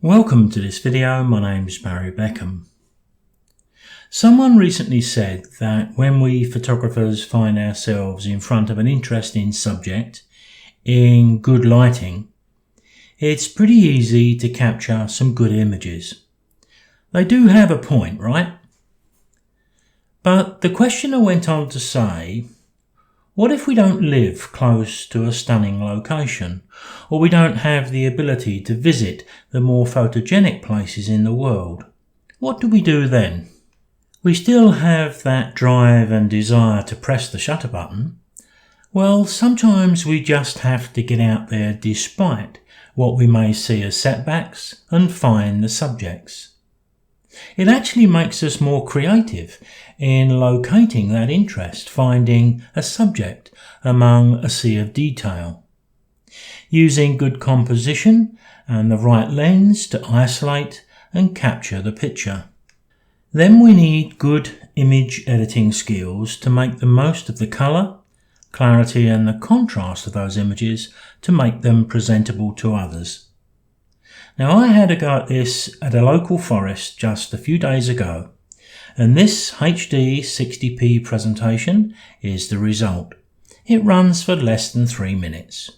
Welcome to this video. My name is Beckham. Someone recently said that when we photographers find ourselves in front of an interesting subject in good lighting, it's pretty easy to capture some good images. They do have a point, right? But the questioner went on to say, what if we don't live close to a stunning location, or we don't have the ability to visit the more photogenic places in the world? What do we do then? We still have that drive and desire to press the shutter button. Well, sometimes we just have to get out there despite what we may see as setbacks and find the subjects. It actually makes us more creative in locating that interest, finding a subject among a sea of detail. Using good composition and the right lens to isolate and capture the picture. Then we need good image editing skills to make the most of the colour, clarity and the contrast of those images to make them presentable to others. Now, I had a go at this at a local forest just a few days ago, and this HD 60p presentation is the result. It runs for less than 3 minutes.